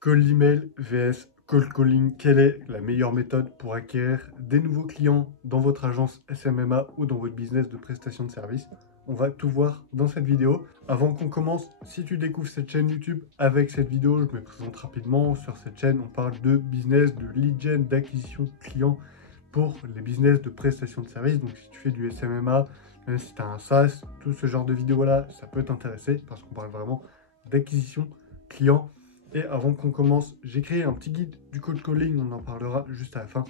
Cold email vs cold calling, quelle est la meilleure méthode pour acquérir des nouveaux clients dans votre agence SMMA ou dans votre business de prestation de services? On va tout voir dans cette vidéo. Avant qu'on commence, si tu découvres cette chaîne YouTube, avec cette vidéo, je me présente rapidement. Sur cette chaîne, on parle de business, de lead gen, d'acquisition client pour les business de prestation de services. Donc si tu fais du SMMA, même si tu as un SaaS, tout ce genre de vidéos-là, ça peut t'intéresser parce qu'on parle vraiment d'acquisition client. Et avant qu'on commence, j'ai créé un petit guide du cold calling, on en parlera juste à la fin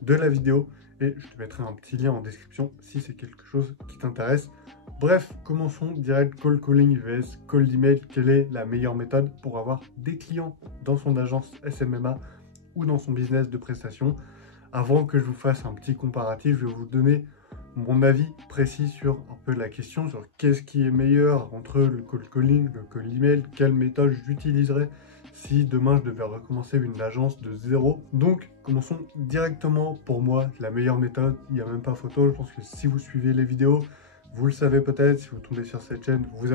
de la vidéo. Et je te mettrai un petit lien en description si c'est quelque chose qui t'intéresse. Bref, commençons direct cold calling vs cold email. Quelle est la meilleure méthode pour avoir des clients dans son agence SMMA ou dans son business de prestation? Avant que je vous fasse un petit comparatif, je vais vous donner mon avis précis sur un peu la question, sur qu'est-ce qui est meilleur entre le cold calling, le cold email, quelle méthode j'utiliserais si demain je devais recommencer une agence de zéro. Donc commençons directement. Pour moi, la meilleure méthode, il n'y a même pas photo. Je pense que si vous suivez les vidéos, vous le savez peut-être, si vous tombez sur cette chaîne, vous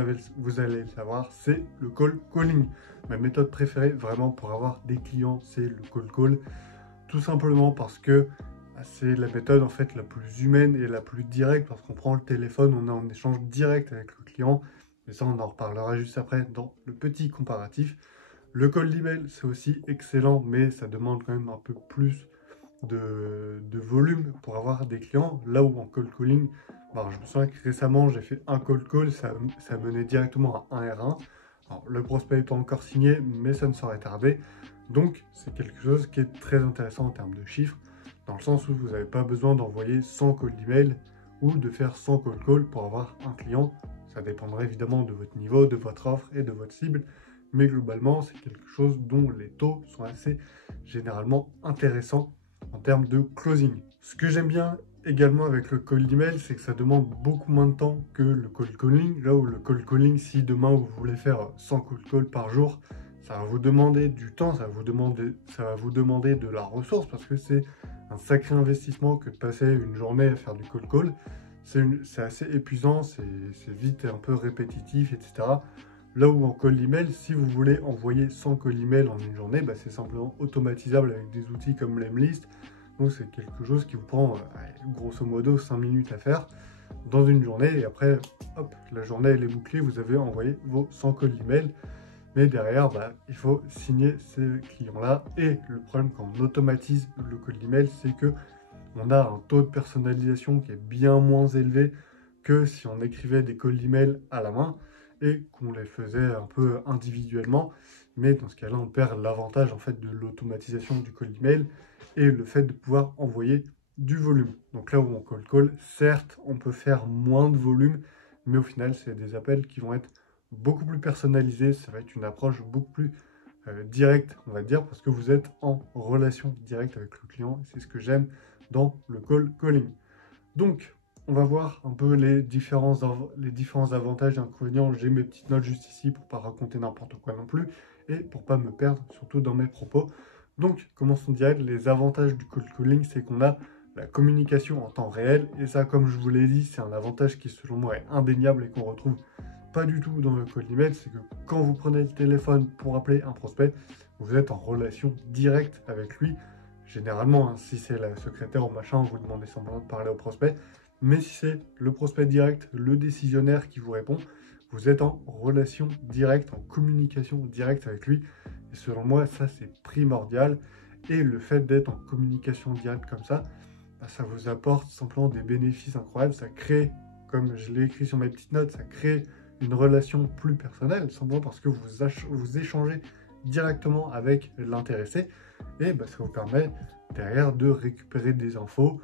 allez le savoir, c'est le cold calling. Ma méthode préférée vraiment pour avoir des clients, c'est le cold call. Tout simplement parce que c'est la méthode en fait la plus humaine et la plus directe, parce qu'on prend le téléphone, on est en échange direct avec le client. Mais ça, on en reparlera juste après dans le petit comparatif. Le cold email, c'est aussi excellent, mais ça demande quand même un peu plus de volume pour avoir des clients. Là où en cold calling, je me souviens que récemment, j'ai fait un cold call, ça menait directement à un R1. Alors, le prospect n'est pas encore signé, mais ça ne saurait tarder. Donc, c'est quelque chose qui est très intéressant en termes de chiffres, dans le sens où vous n'avez pas besoin d'envoyer 100 cold email ou de faire 100 cold call pour avoir un client. Ça dépendra évidemment de votre niveau, de votre offre et de votre cible. Mais globalement, c'est quelque chose dont les taux sont assez généralement intéressants en termes de closing. Ce que j'aime bien également avec le cold email, c'est que ça demande beaucoup moins de temps que le cold calling. Là où le cold calling, si demain vous voulez faire 100 cold calls par jour, ça va vous demander du temps, ça va vous demander de la ressource, parce que c'est un sacré investissement que de passer une journée à faire du cold call. C'est assez épuisant, c'est vite un peu répétitif, etc. Là où en cold email, si vous voulez envoyer 100 cold email en une journée, c'est simplement automatisable avec des outils comme Lemlist. Donc c'est quelque chose qui vous prend grosso modo 5 minutes à faire dans une journée. Et après, hop, la journée elle est bouclée, vous avez envoyé vos 100 cold email. Mais derrière, il faut signer ces clients-là. Et le problème quand on automatise le cold email, c'est que on a un taux de personnalisation qui est bien moins élevé que si on écrivait des cold emails à la main et qu'on les faisait un peu individuellement. Mais dans ce cas-là, on perd l'avantage en fait de l'automatisation du cold email et le fait de pouvoir envoyer du volume. Donc là où on cold call, certes, on peut faire moins de volume, mais au final, c'est des appels qui vont être beaucoup plus personnalisés. Ça va être une approche beaucoup plus directe, on va dire, parce que vous êtes en relation directe avec le client. Et c'est ce que j'aime dans le cold calling. Donc, on va voir un peu les différents avantages et inconvénients. J'ai mes petites notes juste ici pour ne pas raconter n'importe quoi non plus et pour ne pas me perdre, surtout dans mes propos. Donc, commençons direct. Les avantages du cold calling, c'est qu'on a la communication en temps réel. Et ça, comme je vous l'ai dit, c'est un avantage qui, selon moi, est indéniable et qu'on retrouve pas du tout dans le cold email. C'est que quand vous prenez le téléphone pour appeler un prospect, vous êtes en relation directe avec lui. Généralement, si c'est la secrétaire ou machin, vous demandez simplement de parler au prospect. Mais si c'est le prospect direct, le décisionnaire qui vous répond, vous êtes en relation directe, en communication directe avec lui. Et selon moi, ça c'est primordial. Et le fait d'être en communication directe comme ça, ça vous apporte simplement des bénéfices incroyables. Ça crée, comme je l'ai écrit sur mes petites notes, ça crée une relation plus personnelle, simplement parce que vous échangez directement avec l'intéressé. Et ça vous permet derrière de récupérer des infos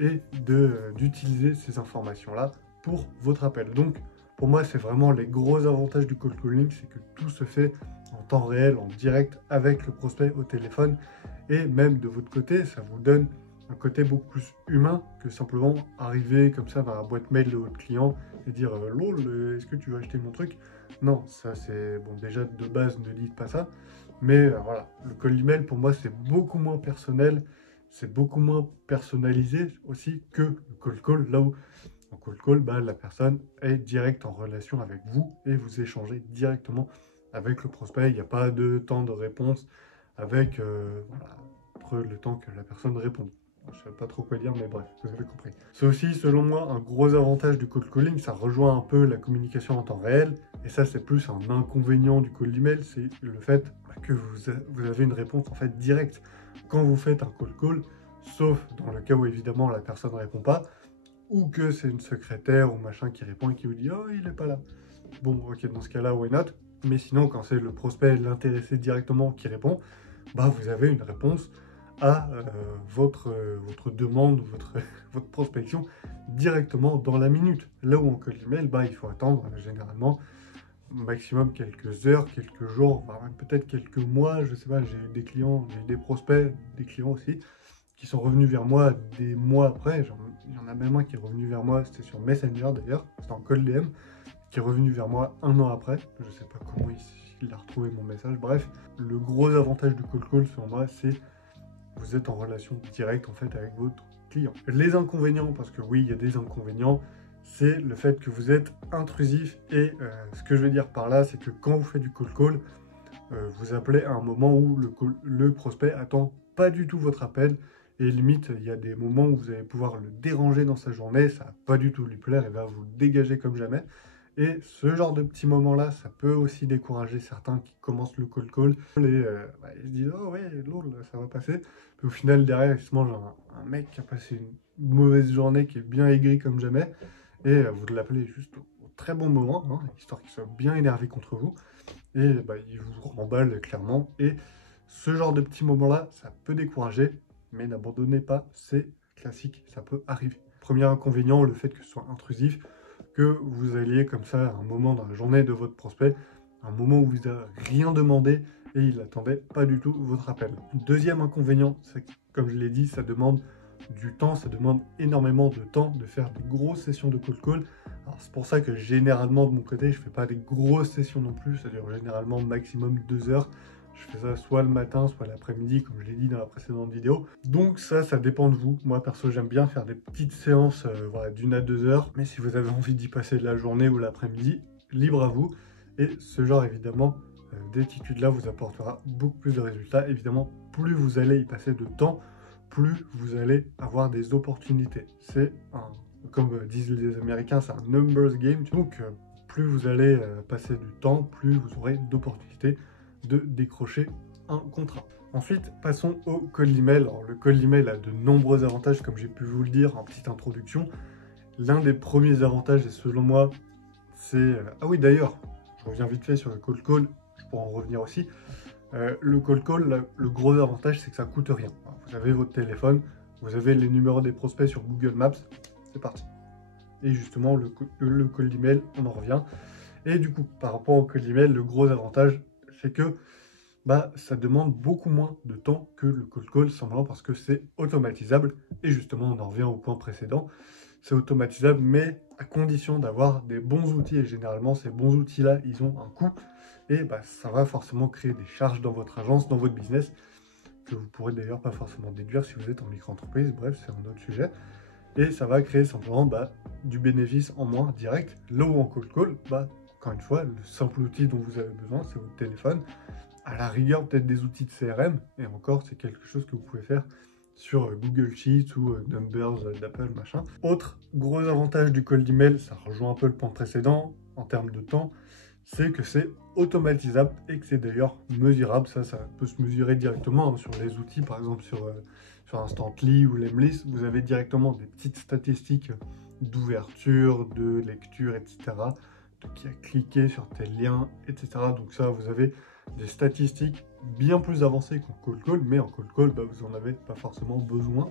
et d'utiliser ces informations-là pour votre appel. Donc, pour moi, c'est vraiment les gros avantages du cold calling, c'est que tout se fait en temps réel, en direct, avec le prospect au téléphone. Et même de votre côté, ça vous donne un côté beaucoup plus humain que simplement arriver comme ça dans la boîte mail de votre client et dire lol, est-ce que tu veux acheter mon truc? Non, ça c'est bon, déjà de base, ne dites pas ça. Mais voilà, le cold email pour moi c'est beaucoup moins personnel, c'est beaucoup moins personnalisé aussi que le cold call. Là où en cold call, la personne est direct en relation avec vous et vous échangez directement avec le prospect. Il n'y a pas de temps de réponse avec voilà, entre le temps que la personne répond. Je ne sais pas trop quoi dire, mais bref, vous avez compris. C'est aussi, selon moi, un gros avantage du cold calling. Ça rejoint un peu la communication en temps réel. Et ça, c'est plus un inconvénient du cold email. C'est le fait que vous avez une réponse en fait directe. Quand vous faites un cold call, sauf dans le cas où évidemment la personne ne répond pas, ou que c'est une secrétaire ou machin qui répond et qui vous dit « Oh, il n'est pas là ». Bon, ok, dans ce cas-là, why not? Mais sinon, quand c'est le prospect, l'intéressé directement qui répond, bah, vous avez une réponse à votre demande, votre prospection directement dans la minute. Là où en cold email, bah, il faut attendre généralement maximum quelques heures, quelques jours, voire même peut-être quelques mois. Je sais pas, j'ai eu des clients, j'ai eu des prospects, des clients aussi, qui sont revenus vers moi des mois après. Il y en a même un qui est revenu vers moi, c'était sur Messenger d'ailleurs, c'était en cold DM, qui est revenu vers moi un an après. Je sais pas comment il a retrouvé mon message. Bref, le gros avantage du cold call selon moi, c'est vous êtes en relation directe en fait avec votre client. Les inconvénients, parce que oui, il y a des inconvénients, c'est le fait que vous êtes intrusif et ce que je veux dire par là, c'est que quand vous faites du cold call, vous appelez à un moment où le prospect attend pas du tout votre appel et limite, il y a des moments où vous allez pouvoir le déranger dans sa journée, ça va pas du tout lui plaire et va vous dégager comme jamais. Et ce genre de petits moments-là, ça peut aussi décourager certains qui commencent le call et ils se disent « Oh ouais, lol, ça va passer ». Puis au final, derrière, il se mange un mec qui a passé une mauvaise journée, qui est bien aigri comme jamais. Et vous l'appelez juste au très bon moment, hein, histoire qu'il soit bien énervé contre vous. Et bah, il vous remballe clairement. Et ce genre de petits moments-là, ça peut décourager, mais n'abandonnez pas, c'est classique, ça peut arriver. Premier inconvénient, le fait que ce soit intrusif, que vous alliez comme ça à un moment dans la journée de votre prospect, un moment où vous n'avez rien demandé et il n'attendait pas du tout votre appel. Deuxième inconvénient, c'est que, comme je l'ai dit, ça demande du temps, ça demande énormément de temps de faire des grosses sessions de cold call. Alors c'est pour ça que généralement de mon côté, je ne fais pas des grosses sessions non plus, ça dure généralement maximum 2 heures. Je fais ça soit le matin, soit l'après-midi, comme je l'ai dit dans la précédente vidéo. Donc ça dépend de vous. Moi, perso, j'aime bien faire des petites séances voilà, d'1 à 2 heures. Mais si vous avez envie d'y passer de la journée ou l'après-midi, libre à vous. Et ce genre, évidemment, d'étude-là vous apportera beaucoup plus de résultats. Évidemment, plus vous allez y passer de temps, plus vous allez avoir des opportunités. C'est comme disent les Américains, c'est un numbers game. Donc, plus vous allez passer du temps, plus vous aurez d'opportunités de décrocher un contrat. Ensuite, passons au cold email. Alors, le cold email a de nombreux avantages, comme j'ai pu vous le dire en petite introduction. L'un des premiers avantages, et selon moi, c'est... Ah oui, d'ailleurs, je reviens vite fait sur le cold call, je pourrais en revenir aussi. Le cold call, le gros avantage, c'est que ça ne coûte rien. Alors, vous avez votre téléphone, vous avez les numéros des prospects sur Google Maps, c'est parti. Et justement, le cold email, on en revient. Et du coup, par rapport au cold email, le gros avantage, c'est que bah, ça demande beaucoup moins de temps que le cold call, simplement parce que c'est automatisable. Et justement, on en revient au point précédent. C'est automatisable, mais à condition d'avoir des bons outils. Et généralement, ces bons outils-là, ils ont un coût. Et bah, ça va forcément créer des charges dans votre agence, dans votre business, que vous pourrez d'ailleurs pas forcément déduire si vous êtes en micro-entreprise. Bref, c'est un autre sujet. Et ça va créer simplement du bénéfice en moins direct. Là où en cold call, encore une fois, le simple outil dont vous avez besoin, c'est votre téléphone. À la rigueur, peut-être des outils de CRM, et encore, c'est quelque chose que vous pouvez faire sur Google Sheets ou Numbers d'Apple, machin. Autre gros avantage du cold email, ça rejoint un peu le point précédent en termes de temps, c'est que c'est automatisable et que c'est d'ailleurs mesurable. Ça peut se mesurer directement sur les outils, par exemple sur Instantly ou Lemlist, vous avez directement des petites statistiques d'ouverture, de lecture, etc. De qui a cliqué sur tel lien, etc. Donc ça, vous avez des statistiques bien plus avancées qu'en cold call, mais en cold call, vous n'en avez pas forcément besoin.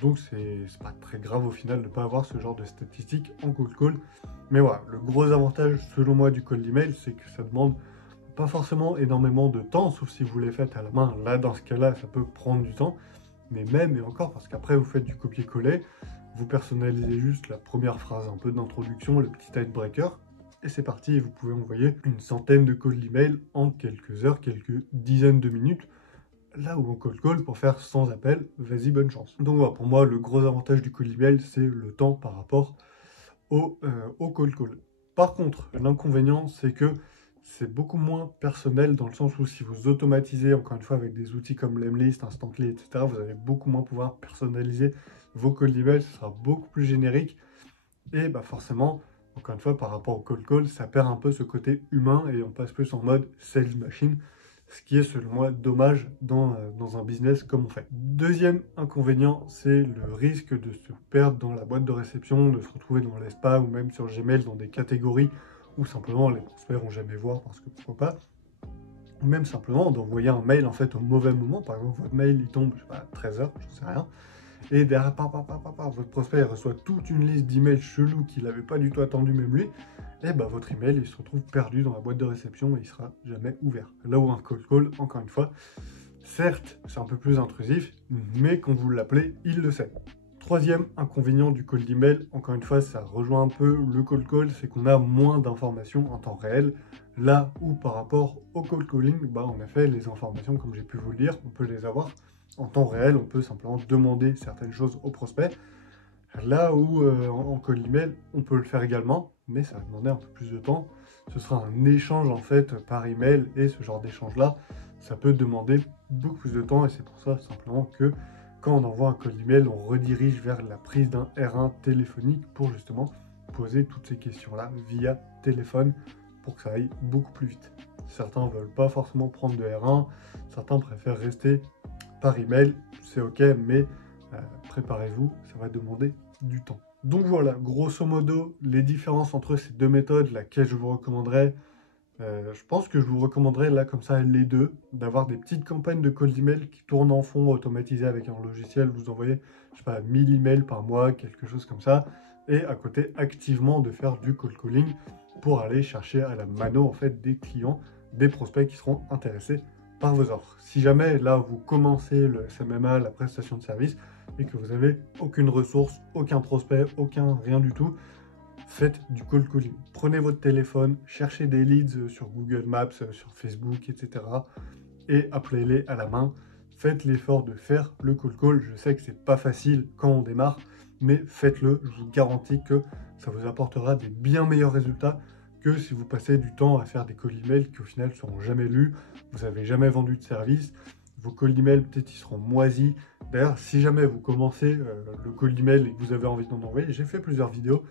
Donc c'est pas très grave au final de ne pas avoir ce genre de statistiques en cold call. Mais voilà, le gros avantage selon moi du cold email, c'est que ça demande pas forcément énormément de temps, sauf si vous les faites à la main. Là, dans ce cas-là, ça peut prendre du temps. Mais même et encore, parce qu'après vous faites du copier-coller, vous personnalisez juste la première phrase, un peu d'introduction, le petit icebreaker, et c'est parti, et vous pouvez envoyer une centaine de cold email en quelques heures, quelques dizaines de minutes. Là où en cold call, pour faire 100 appels, vas-y, bonne chance. Donc voilà, pour moi, le gros avantage du cold email, c'est le temps par rapport au cold call. Par contre, l'inconvénient, c'est que c'est beaucoup moins personnel dans le sens où si vous automatisez, encore une fois, avec des outils comme Lemlist, Instantly, etc., vous allez beaucoup moins pouvoir personnaliser vos cold emails, ce sera beaucoup plus générique. Et bah forcément, encore une fois, par rapport au cold call, ça perd un peu ce côté humain et on passe plus en mode sales machine, ce qui est selon moi dommage dans un business comme on fait. Deuxième inconvénient, c'est le risque de se perdre dans la boîte de réception, de se retrouver dans les spams ou même sur Gmail dans des catégories où simplement les prospects vont jamais voir parce que pourquoi pas. Ou même simplement d'envoyer un mail en fait au mauvais moment. Par exemple, votre mail il tombe, je sais pas, à 13h, je sais rien. Et derrière, votre prospect il reçoit toute une liste d'emails chelous qu'il n'avait pas du tout attendu même lui. Et bah votre email il se retrouve perdu dans la boîte de réception et il sera jamais ouvert. Là où un cold call, encore une fois, certes c'est un peu plus intrusif, mais quand vous l'appelez, il le sait. Troisième inconvénient du cold email, encore une fois, ça rejoint un peu le cold call, c'est qu'on a moins d'informations en temps réel. Là où par rapport au cold calling, bah en effet, les informations, comme j'ai pu vous le dire, on peut les avoir en temps réel, on peut simplement demander certaines choses au prospect. Là où en cold email, on peut le faire également, mais ça va demander un peu plus de temps. Ce sera un échange en fait par email et ce genre d'échange-là, ça peut demander beaucoup plus de temps et c'est pour ça simplement que quand on envoie un cold email, on redirige vers la prise d'un R1 téléphonique pour justement poser toutes ces questions-là via téléphone pour que ça aille beaucoup plus vite. Certains ne veulent pas forcément prendre de R1, certains préfèrent rester par email, c'est ok, mais préparez-vous, ça va demander du temps. Donc voilà, grosso modo, les différences entre ces deux méthodes, laquelle je vous recommanderais. Je pense que je vous recommanderais là comme ça les deux, d'avoir des petites campagnes de cold email qui tournent en fond automatisées avec un logiciel, vous envoyez, je sais pas, 1000 emails par mois, quelque chose comme ça, et à côté activement de faire du cold calling pour aller chercher à la mano en fait des clients, des prospects qui seront intéressés par vos offres. Si jamais là vous commencez le SMMA, la prestation de service, et que vous n'avez aucune ressource, aucun prospect, rien du tout, faites du cold calling. Prenez votre téléphone, cherchez des leads sur Google Maps, sur Facebook, etc. et appelez-les à la main. Faites l'effort de faire le cold call. Je sais que c'est pas facile quand on démarre, mais faites-le. Je vous garantis que ça vous apportera des bien meilleurs résultats que si vous passez du temps à faire des cold emails qui au final ne seront jamais lus, vous n'avez jamais vendu de service, vos cold emails peut-être ils seront moisis. D'ailleurs, si jamais vous commencez le cold email et que vous avez envie d'en envoyer, j'ai fait plusieurs vidéos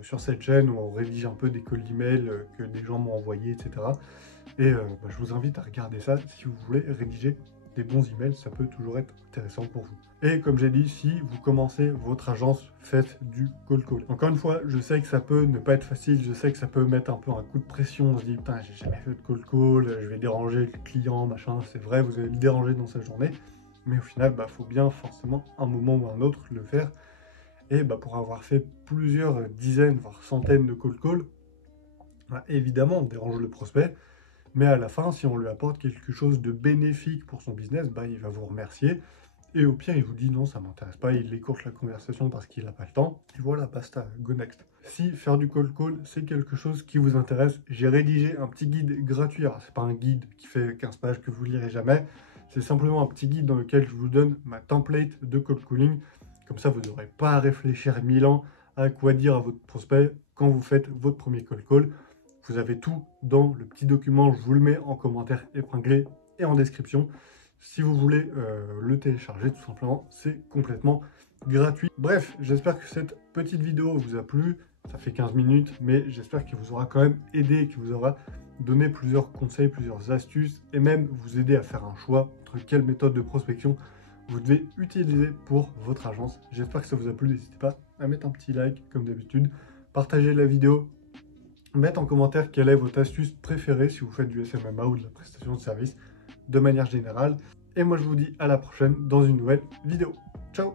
sur cette chaîne où on rédige un peu des cold emails que des gens m'ont envoyés, etc. Et je vous invite à regarder ça si vous voulez rédiger des bons emails, ça peut toujours être intéressant pour vous. Et comme j'ai dit, si vous commencez votre agence, faites du cold call. Encore une fois, je sais que ça peut ne pas être facile, je sais que ça peut mettre un peu un coup de pression, on se dit putain j'ai jamais fait de cold call, je vais déranger le client, machin, c'est vrai, vous allez le déranger dans sa journée, mais au final, faut bien forcément un moment ou un autre le faire. Et pour avoir fait plusieurs dizaines, voire centaines de cold calls, évidemment on dérange le prospect, mais à la fin, si on lui apporte quelque chose de bénéfique pour son business, il va vous remercier. Et au pire, il vous dit non, ça ne m'intéresse pas, il écourte la conversation parce qu'il n'a pas le temps. Et voilà, basta, go next. Si faire du cold call, c'est quelque chose qui vous intéresse, j'ai rédigé un petit guide gratuit. Alors, c'est pas un guide qui fait 15 pages que vous lirez jamais. C'est simplement un petit guide dans lequel je vous donne ma template de cold calling. Comme ça, vous n'aurez pas à réfléchir 1000 ans à quoi dire à votre prospect quand vous faites votre premier cold call. Vous avez tout dans le petit document, je vous le mets en commentaire épinglé et en description. Si vous voulez le télécharger, tout simplement, c'est complètement gratuit. Bref, j'espère que cette petite vidéo vous a plu. Ça fait 15 minutes, mais j'espère qu'il vous aura quand même aidé, qu'il vous aura donné plusieurs conseils, plusieurs astuces, et même vous aider à faire un choix entre quelle méthode de prospection vous devez utiliser pour votre agence. J'espère que ça vous a plu. N'hésitez pas à mettre un petit like, comme d'habitude, partager la vidéo, mettre en commentaire quelle est votre astuce préférée si vous faites du SMMA ou de la prestation de service de manière générale. Et moi, je vous dis à la prochaine dans une nouvelle vidéo. Ciao!